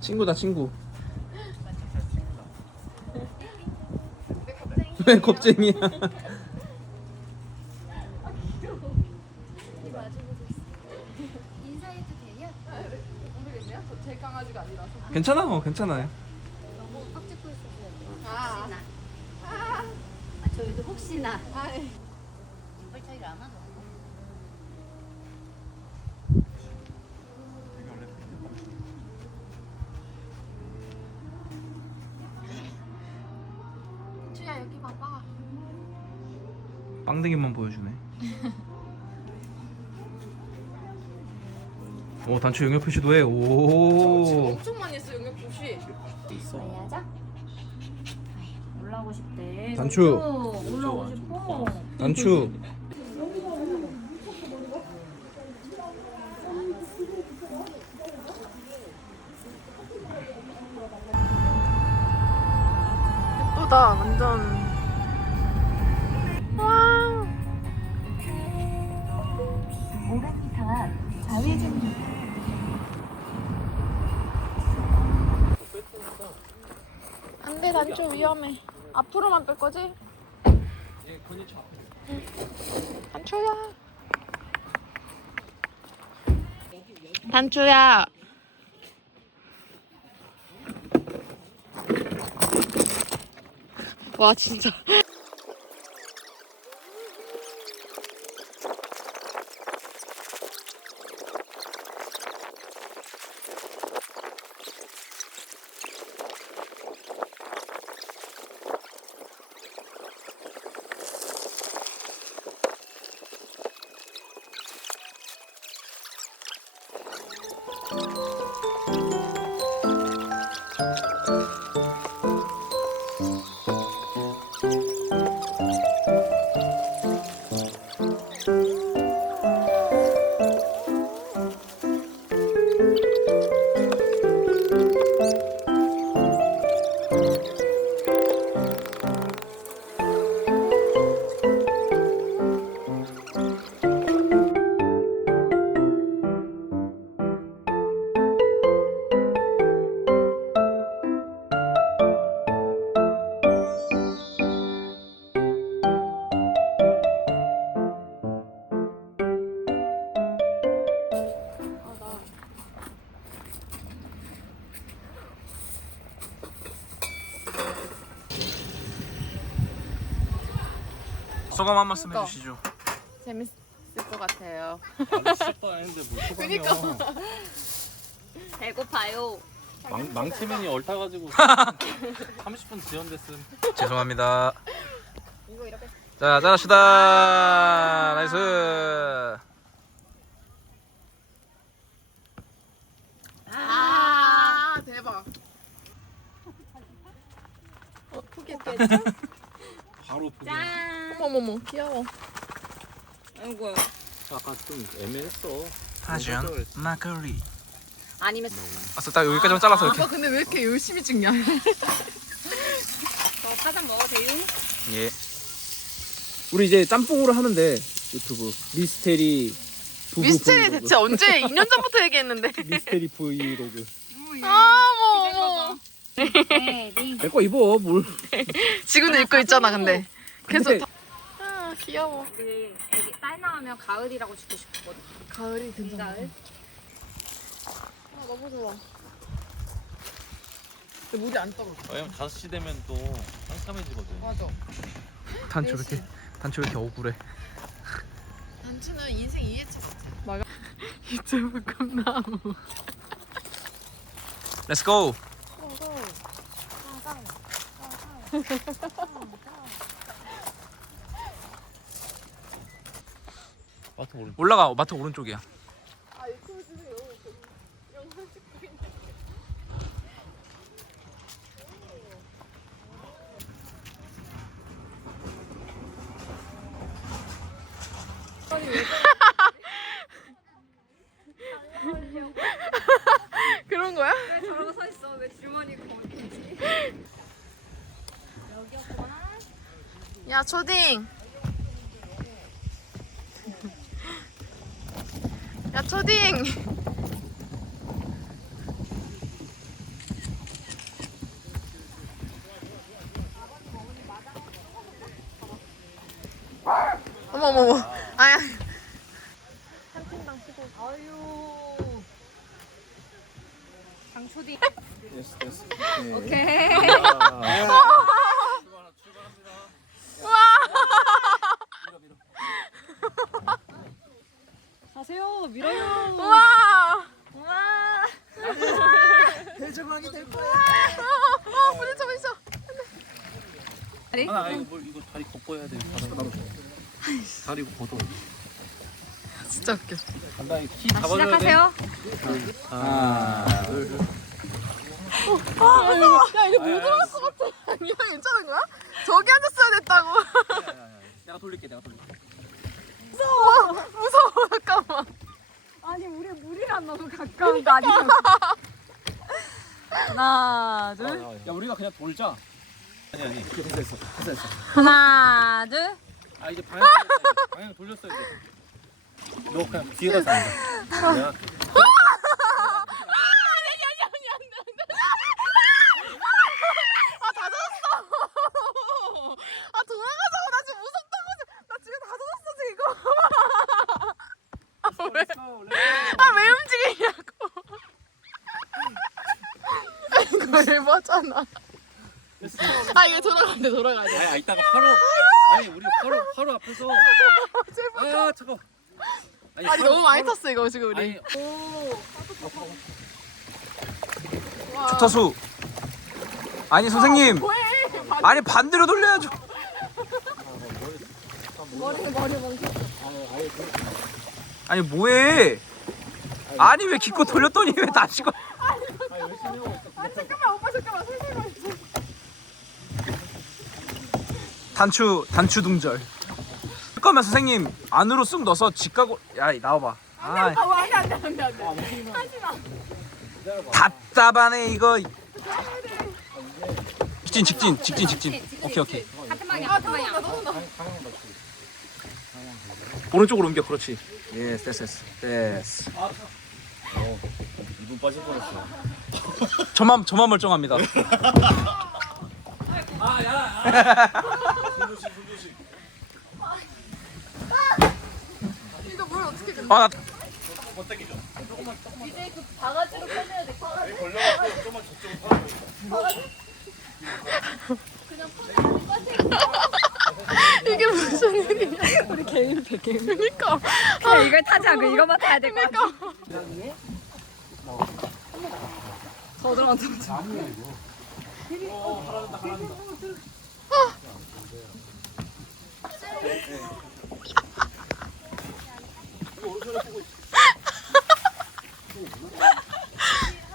친구다 친구. 왜 겁쟁이야? 인사해도 돼요? 모르겠네요. 제 강아지가 아니라서. 괜찮아, 괜찮아요. 너무 꽉 잡고 있어서 아. 혹시나. 저희도 혹시나. 아이. 이빨 차이를 안 하죠. 주야 여기 봐봐. 빵댕이만 보여주네. 오, 단추 영역 표시도 해. 지금 오. 엄청 많이 했어 영역 표시. 가야자. 올라오고 싶대. 단추. 올라오고 싶어. 단추. 예쁘다 완전. 와. 500m 앞 좌회전입니다. 안돼 단추 위험해. 앞으로만 뺄 거지? 단추야. 단추야. 와 진짜. 소감 한 말씀 그러니까. 해주시죠. 재밌을 것 같아요. 시작도 안 했는데 뭘 그니까. 배고파요. 망치맨이 얽혀가지고 30분 지연됐음. 죄송합니다. 이거 이렇게. 자, 짠합시다. 나이스. 아 대박. 포기했다. 바로 포기. 짠. 어머머머 귀여워. 아이고요. 아까 좀 애매했어. 파전 마카리. 아니면 아싸, 딱 여기까지만 잘라서 이렇게. 아빠 근데 왜 이렇게 열심히 찍냐? 저 파전 먹어도 돼요? 예. 우리 이제 짬뽕으로 하면 돼. 유튜브 미스테리 부부 미스테리 브이로그. 대체 언제 2년 전부터 얘기했는데. 미스테리 브이로그. 아 뭐. 네. 내 거 입어 뭘. 지금도 입고 있잖아 근데. 계속. 근데- 아 귀여워. 그 애기 딸 나오면 가을이라고 짓고 싶거든. 가을이 괜찮아. 가을? 아 너무 좋아. 근데 물이 안 떨어져. 왜냐면 5시 되면 또 깜깜해지거든. 맞아. 단추 이렇게 억울해. 단추는 인생 2회차 같아. 유튜브 꿈나무. Let's go. 마트 오른. 올라가. 마트 오른쪽이야. 아 유튜브 주세요. 영상 찍고 있는. 그런 거야? 왜 저러고 서 있어? 왜 주머니 거기 있지? 야 초딩. 야 초딩. 어머머머. 아야. 아유. 장초디. 됐어 됐어. 오케이. 가세요. 밀어요. 우와. 우와. 대정하게 될 거야. 부딪혀 부딪혀. 하나 이거 이거 다리 걷고 해야 돼. 다리 걷어. 진짜 웃겨. 간단히 키 자, 잡아줘야 돼. 시작하세요. 하나 둘. 야 이거 못 들어갈 것 같아. 아니야 괜찮은 거야? 저기 앉았어야 됐다고. 내가 돌릴게 내가 돌릴게. 무서워 잠깐만. 아니 물이랑 너무 가까운 거 아니야? 하나 둘. 야 우리가 그냥 돌자. 아니. 이렇게 됐어 됐어. 하나 둘. 아 이제 방향 돌렸어 이제. 너 그냥 뒤에 가서 앉아. 내가 아 다 젖었어. 아 돌아가자고 나 지금 무섭다고. 나 지금 다 젖었어 지금. 아 왜 움직이냐고. 이거 일보잖아. 아 이거 돌아가야 돼 돌아가야 돼. 아니 이따가 아니 우리 바로 앞에서 아 잠깐. 아니 너무 많이 탔어 이거 지금 우리. 아니 주타수. 아니 선생님. 아니 반대로 돌려야죠. 아니 뭐해? 아니 왜 기껏 돌렸더니 왜 다시 걸? 잠깐만 오빠 잠깐만 설명 좀. 단추 둥절. 잠깐만 선생님 안으로 쑥 넣어서 직각으로. 야 나와봐. 아 안돼. 답답하네 이거. 직진. 오케이. 같은 방향. 같은 방향. 오른쪽으로 옮겨. 그렇지. 예, 됐어. 이분 빠질 뻔했어. 저만 멀쩡합니다. 이거 물 어떻게 돼? 아, 나 이제 그 바가지로 꺼내야 돼. 바가지. 걸려가지고 좀만 저쪽으로 파고. 이게 무슨 일이야? 우리 개인 그러니까. 그냥 이걸 타지 않고 이거만 타야 될 것 같아. 더 들어간다.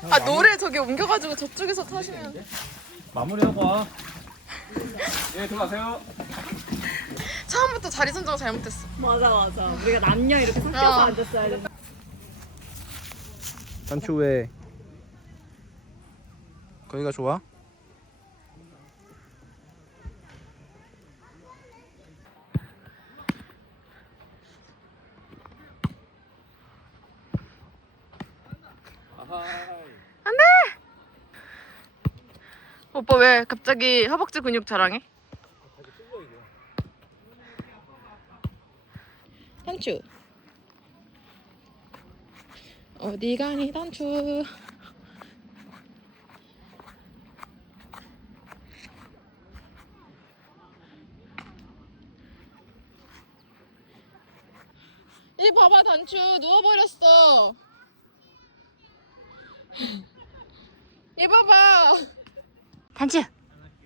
아 노래 저기 옮겨가지고 저쪽에서 타시면. 마무리하고 와. 예, 들어가세요. 처음부터 자리 선정 잘못했어. 맞아. 우리가 남녀 이렇게 섞여서 앉았어야 돼. 단추 왜? 거기가 좋아? 오빠 왜 갑자기 허벅지 근육 자랑해? 단추. 어디 가니 단추. 이 봐봐 단추 누워버렸어. 이 봐봐. 단추.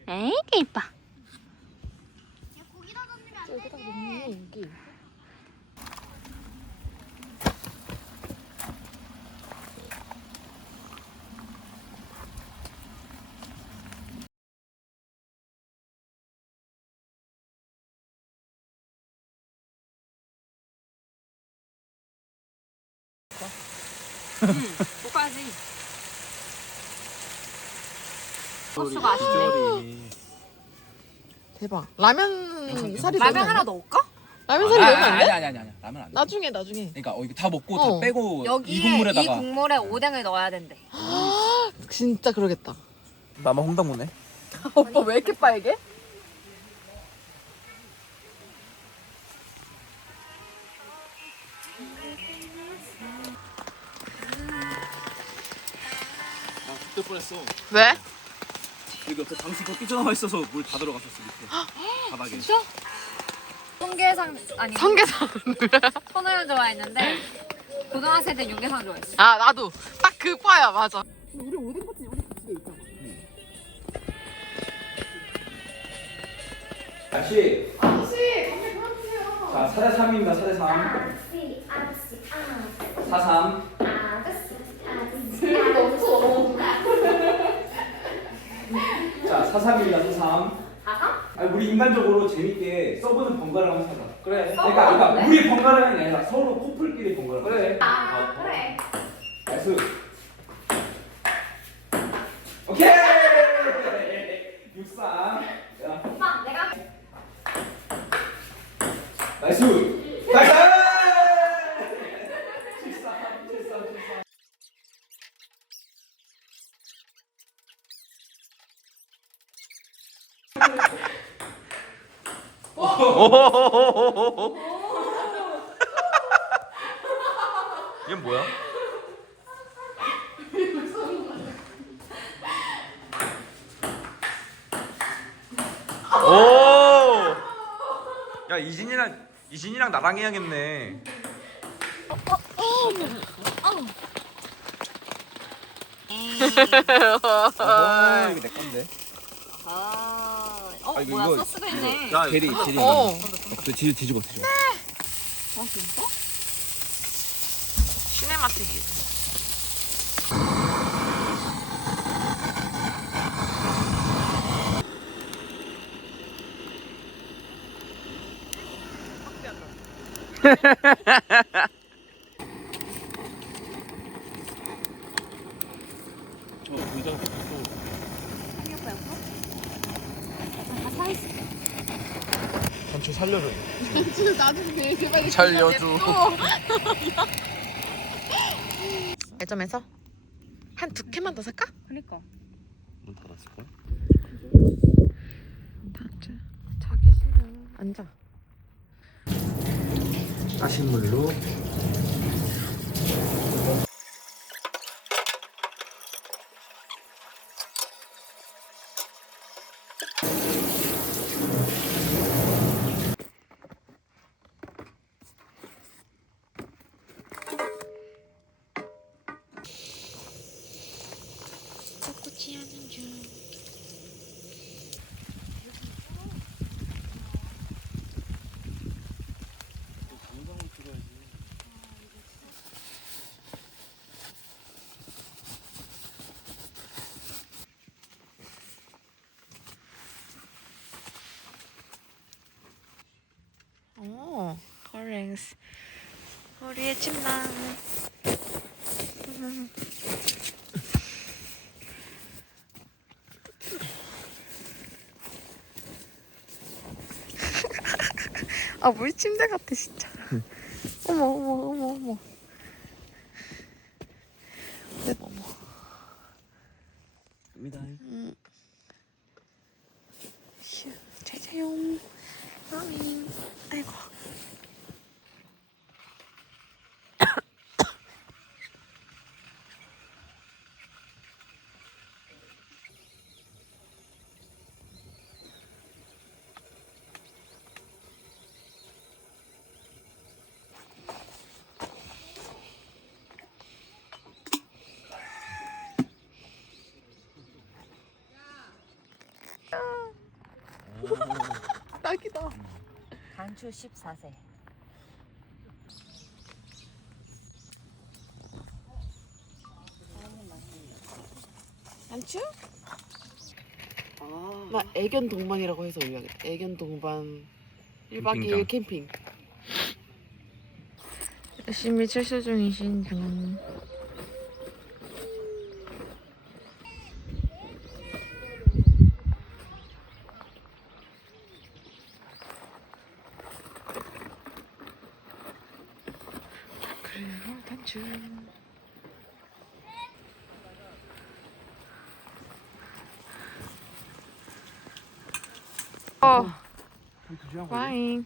에이, 개 이뻐. 여기다 놓는 여기. 볶아야지. 소스가 아쉽네. 비주얼이 대박. 라면 살이 라면 넣으면 하나 안 돼? 넣을까? 라면 살이 넣으면 안 돼? 아니 라면 안 돼. 나중에. 그러니까 이거 다 먹고 어. 다 빼고 이 여기에 국물에다가 이 국물에 오뎅을 넣어야 된대. 진짜 그러겠다. 나만 홍당무네. 오빠 왜 이렇게 빨개? 죽을 뻔했어. 왜? 여기 옆에 방수가 삐져나와 있어서 물 다 들어갔었어 밑에 바닥에. 성게상 아니 성게살. 손을 좋아했는데 고등학생 때 윤게상 좋아했어. 아 나도 딱 그 파야 맞아. 아저씨. 자 4대 3입니다. 4대 3. 아저씨, 4-3. 자 4-3입니다. 4-3. 아니 우리 인간적으로 재밌게 서브는 번갈아 가면서 하자. 그래. 그러니까 우리 번갈아가는 게 아니라 서로 커플끼리 번갈아. 그래. 그래. 나이스. 오케이. 6-3. 야. 오빠, 내가 나이스. 나이스. 7-3. 7-3. 이건 뭐야? 오! 야 이진이랑 나랑 해야겠네. 이거 내 건데. 아, 이거, 뭐야 이거. 소스가 있네. 야, 제리. 어. 뒤집어. 아 진짜? 시네마틱이. 저 의자 다 살았어. 단추 살려줘. 나중에 제발 살려줘. 매점에서 한 2캔만 더 살까? 그니까. 문 닫았을까? 자기 싫어. 앉아. 따신물로. 벚꽃이 하는 중. 오, 코랭스. 우리의 침낭. 아, 물침대 같아, 진짜. 어머. 어머. 입니다. 휴, 잘 자요. 아이고. 딱이다. 단추 14세. 안추? 나 애견 동반이라고 해서 올려야겠다. 애견 동반 1박 2일 캠핑. 열심히 철수 중이신 분. 어, 한 2시간 걸려? 와잉.